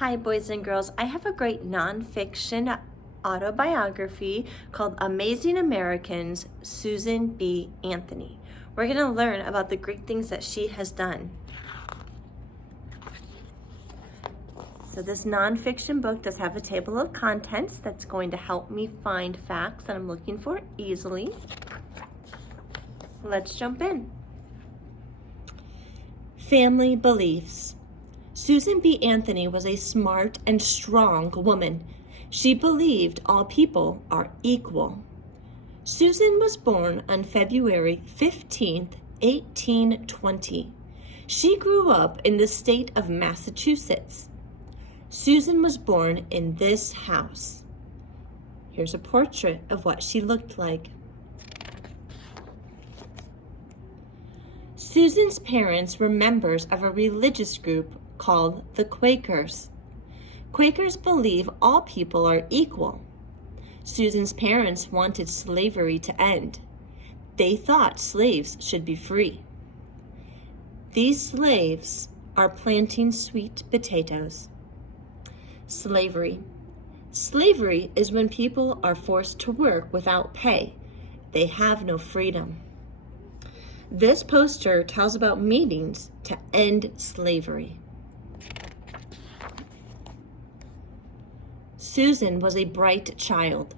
Hi, boys and girls. I have a great nonfiction autobiography called Amazing Americans, Susan B. Anthony. We're going to learn about the great things that she has done. So this nonfiction book does have a table of contents that's going to help me find facts that I'm looking for easily. Let's jump in. Family beliefs. Susan B. Anthony was a smart and strong woman. She believed all people are equal. Susan was born on February 15th, 1820. She grew up in the state of Massachusetts. Susan was born in this house. Here's a portrait of what she looked like. Susan's parents were members of a religious group called the Quakers. Quakers believe all people are equal. Susan's parents wanted slavery to end. They thought slaves should be free. These slaves are planting sweet potatoes. Slavery. Slavery is when people are forced to work without pay. They have no freedom. This poster tells about meetings to end slavery. Susan was a bright child.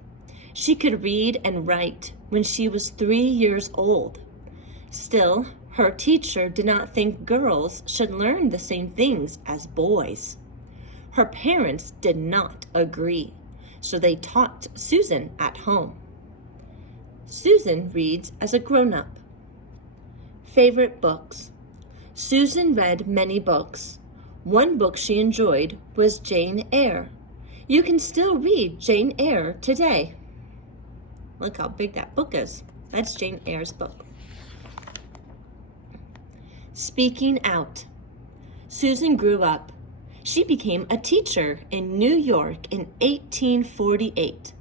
She could read and write when she was 3 years old. Still, her teacher did not think girls should learn the same things as boys. Her parents did not agree, so they taught Susan at home. Susan reads as a grown-up. Favorite books. Susan read many books. One book she enjoyed was Jane Eyre. You can still read Jane Eyre today. Look how big that book is. That's Jane Eyre's book. Speaking out. Susan grew up. She became a teacher in New York in 1848.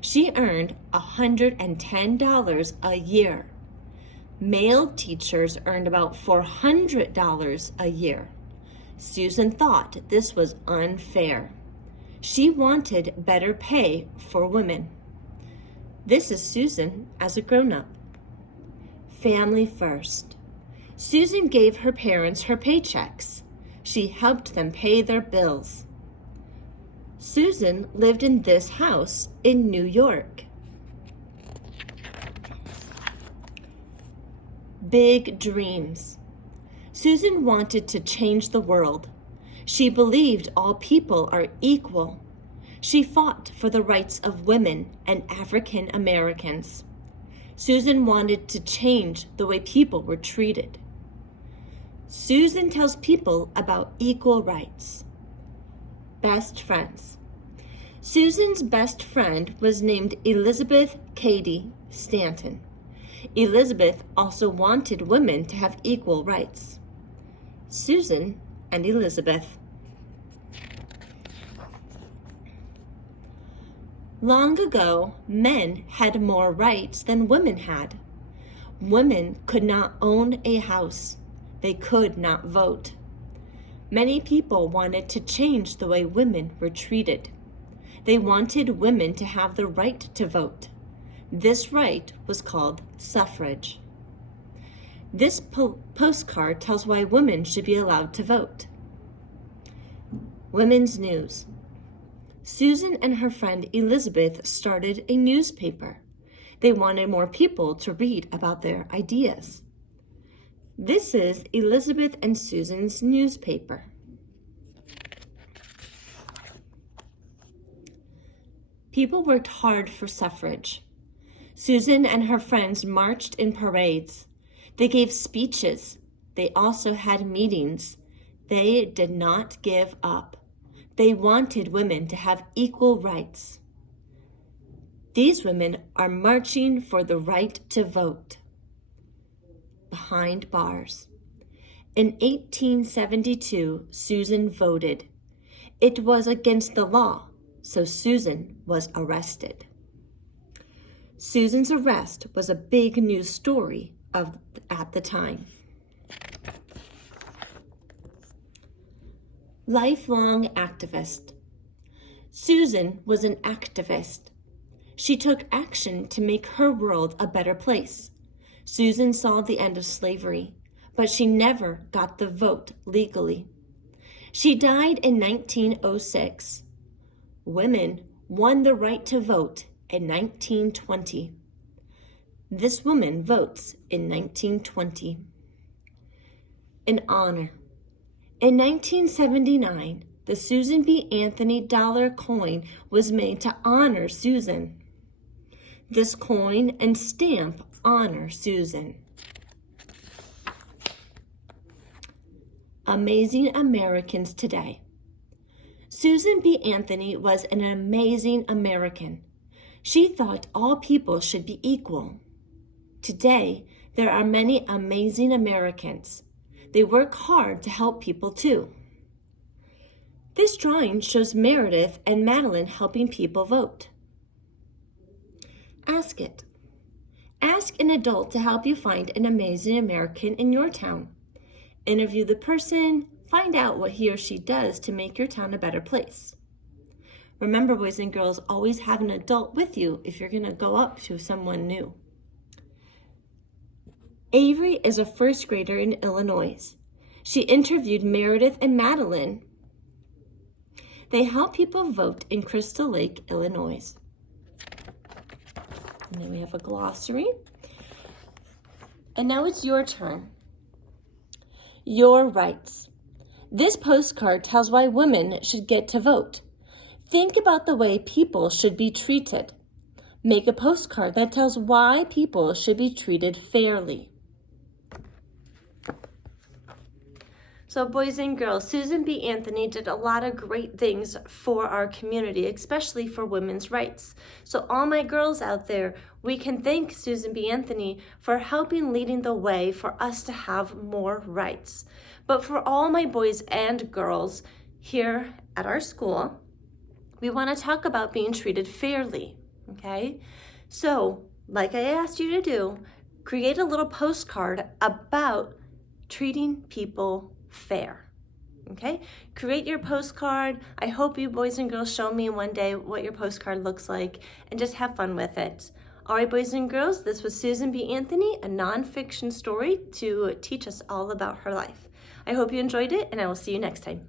She earned $110 a year. Male teachers earned about $400 a year. Susan thought this was unfair. She wanted better pay for women. This is Susan as a grown-up. Family first. Susan gave her parents her paychecks. She helped them pay their bills. Susan lived in this house in New York. Big dreams. Susan wanted to change the world. She believed all people are equal. She fought for the rights of women and African Americans. Susan wanted to change the way people were treated. Susan tells people about equal rights. Best friends. Susan's best friend was named Elizabeth Cady Stanton. Elizabeth also wanted women to have equal rights. Susan and Elizabeth. Long ago, men had more rights than women had. Women could not own a house. They could not vote. Many people wanted to change the way women were treated. They wanted women to have the right to vote. This right was called suffrage. This postcard tells why women should be allowed to vote. Women's news. Susan and her friend Elizabeth started a newspaper. They wanted more people to read about their ideas. This is Elizabeth and Susan's newspaper. People worked hard for suffrage. Susan and her friends marched in parades. They gave speeches. They also had meetings. They did not give up. They wanted women to have equal rights. These women are marching for the right to vote. Behind bars. In 1872, Susan voted. It was against the law, so Susan was arrested. Susan's arrest was a big news story at the time. Lifelong activist. Susan was an activist. She took action to make her world a better place. Susan saw the end of slavery, but she never got the vote legally. She died in 1906. Women won the right to vote in 1920. This woman votes in 1920. An honor. In 1979, the Susan B. Anthony dollar coin was made to honor Susan. This coin and stamp honor Susan. Amazing Americans today. Susan B. Anthony was an amazing American. She thought all people should be equal. Today, there are many amazing Americans. They work hard to help people too. This drawing shows Meredith and Madeline helping people vote. Ask it. Ask an adult to help you find an amazing American in your town. Interview the person, find out what he or she does to make your town a better place. Remember, boys and girls, always have an adult with you if you're going to go up to someone new. Avery is a first grader in Illinois. She interviewed Meredith and Madeline. They help people vote in Crystal Lake, Illinois. And then we have a glossary. And now it's your turn. Your rights. This postcard tells why women should get to vote. Think about the way people should be treated. Make a postcard that tells why people should be treated fairly. So boys and girls, Susan B. Anthony did a lot of great things for our community, especially for women's rights. So all my girls out there, we can thank Susan B. Anthony for helping leading the way for us to have more rights. But for all my boys and girls here at our school, we want to talk about being treated fairly, okay? So, like I asked you to do, create a little postcard about treating people fair. Okay, create your postcard. I hope you boys and girls show me one day what your postcard looks like and just have fun with it. All right, boys and girls, this was Susan B. Anthony, a nonfiction story to teach us all about her life. I hope you enjoyed it, and I will see you next time.